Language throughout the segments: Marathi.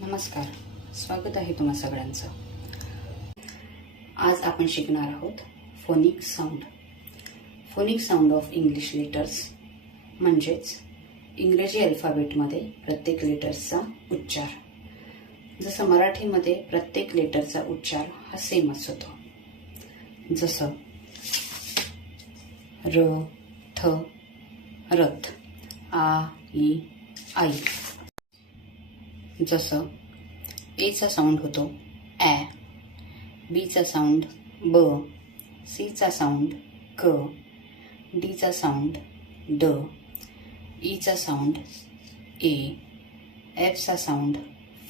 नमस्कार. स्वागत आहे तुम्हा सगळ्यांचं. आज आपण शिकणार आहोत phonic sound phonic sound of English letters म्हणजेच इंग्रजी अल्फाबेटमध्ये प्रत्येक लेटर्सचा उच्चार. जसं मराठीमध्ये प्रत्येक लेटरचा उच्चार हा सेमच होतो जसं र थ रथ आ ई आई. जसं एचा साऊंड होतो. ॲ बीचा साऊंड ब. सीचा साऊंड क. डीचा साऊंड ड. ईचा साऊंड ए एफचा साऊंड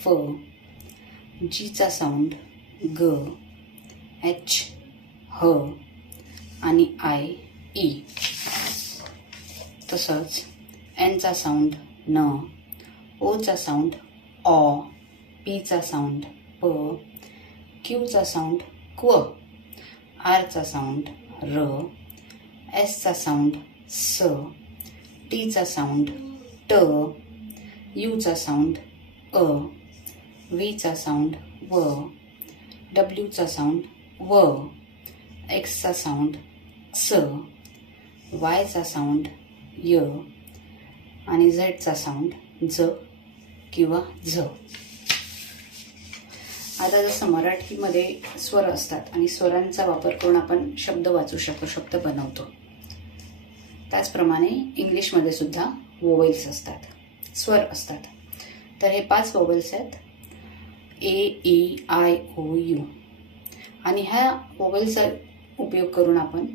फ जीचा साऊंड ग एच ह आणि आय ई e. तसंच एनचा साऊंड न ओचा साऊंड ऑ पीचा साऊंड प क्यूचा साऊंड क्व आरचा साऊंड र एसचा साऊंड स टीचा साऊंड ट यूचा साऊंड अ व्हीचा साऊंड व डब्ल्यूचा साऊंड व एक्सचा साऊंड स वायचा साऊंड य आणि झेडचा साऊंड ज किंवा झ. आता जसं मराठीमध्ये स्वर असतात आणि स्वरांचा वापर करून आपण शब्द वाचू शकतो शब्द बनवतो. त्याचप्रमाणे इंग्लिशमध्ये सुद्धा वोवेल्स असतात स्वर असतात. तर हे पाच वोवेल्स आहेत. A E I O U आणि ह्या वोवेल्सचा उपयोग करून आपण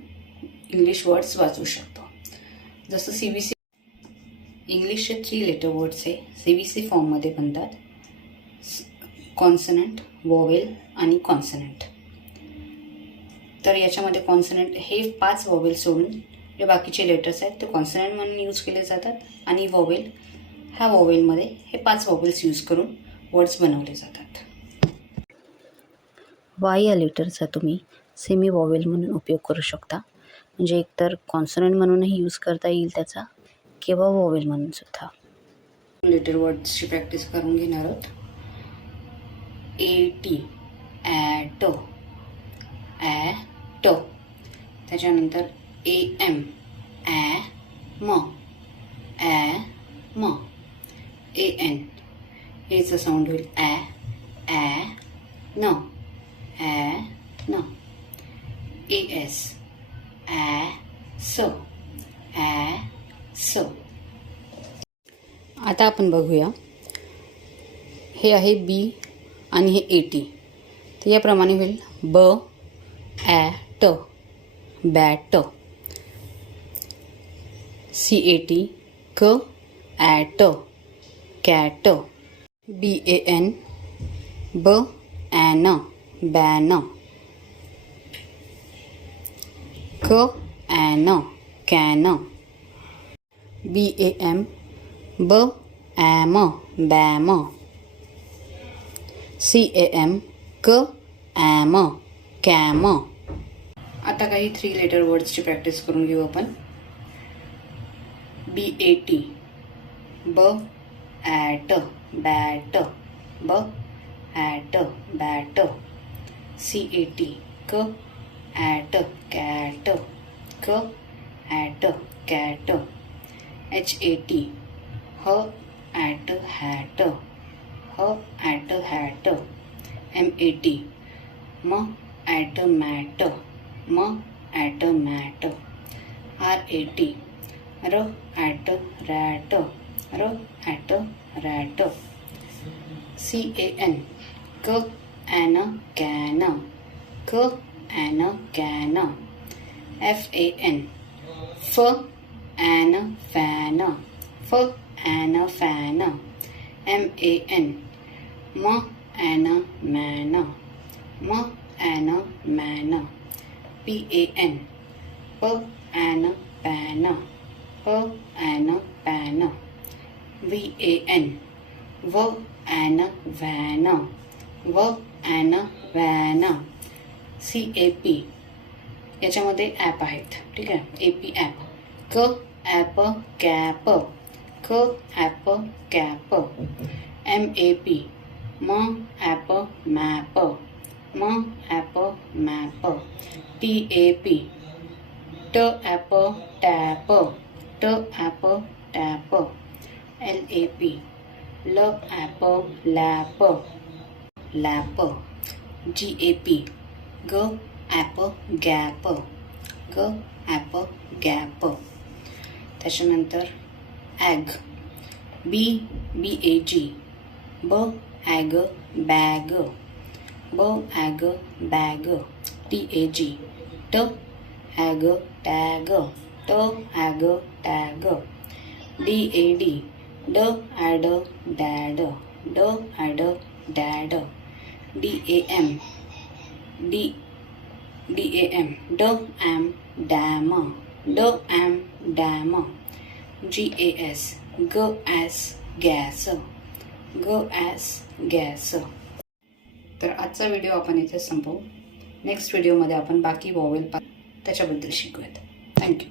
इंग्लिश वर्ड्स वाचू शकतो. जसं सी बी सी इंग्लिशचे three letter words C B C फॉर्ममध्ये बनतात. कॉन्सनंट वॉवेल आणि कॉन्सनंट तर याच्यामध्ये कॉन्सनंट हे पाच वॉवेल सोडून जे बाकीचे लेटर्स आहेत ते कॉन्सनंट म्हणून यूज केले जातात आणि वॉवेल ह्या वॉवेलमध्ये हे पाच वॉवेल्स यूज करून वर्ड्स बनवले जातात. वाय या लेटरचा तुम्ही सेमी वॉवेल म्हणून उपयोग करू शकता? म्हणजे एकतर कॉन्सनंट म्हणूनही यूज करता येईल त्याचा किंवा वॉवेल म्हणून सुद्धा. लेटर वर्ड्सची प्रॅक्टिस करून घेणार आहोत. ए टी ॲट ॲट त्याच्यानंतर ए एम ॲ म ॲ म ए एन एचं साऊंड होईल ॲ ॲ न ॲ न ए एस ॲ स ॲ स आता आपण बघूया. हे बी आणि हे ए टी तर याप्रमाणे होईल ब ॲ ट बॅट सी ए टी, क ॲट कॅट बी ए एन ब ॲन बॅन क and can B A M ब ॲम बॅम सी ए एम क ॲम कॅम आता काही थ्री लेटर वर्ड्सची प्रॅक्टिस करून घेऊ आपण. बी ए टी ब ॲट बॅट ब ॲट बॅट सी ए टी क ॲट कॅट क ॲट कॅट एच ए टी ह ॲट हॅट ह at hat M A T म ॲट मॅट म at mat R A T र ॲट रॅट र at rat C A N क ॲन कॅन क and can F A N फ ॲन फॅन फ ॲन फॅन एम ए एन म ॲन मॅन म ॲन मॅन पी ए एन प ॲन पॅन प ॲन पॅन व्ही ए एन व ॲन व्हॅन व ॲन व्हॅन सी ए पी याच्यामध्ये ॲप आहेत ठीक आहे A P app K apple cap K apple cap M A P. M apple map M apple map T A P. T apple tap T apple tap L A P. L apple lap lap go apple gap go apple gap त्याच्यानंतर Ag. B B A G ब ॲग बॅग. ब Ag bag. T A G ट ॲग टॅग. ट Ag tag. D A D ड ॲड डॅड. ड add dad. D A M D D A M ड ॲम डॅम. ड am dam G A S ग ॲस गॅस ग ॲस गॅस. तर आजचा व्हिडिओ आपण इथे संपवू. नेक्स्ट व्हिडिओमध्ये आपण बाकी वॉवेल पा त्याच्याबद्दल शिकूयात. थँक्यू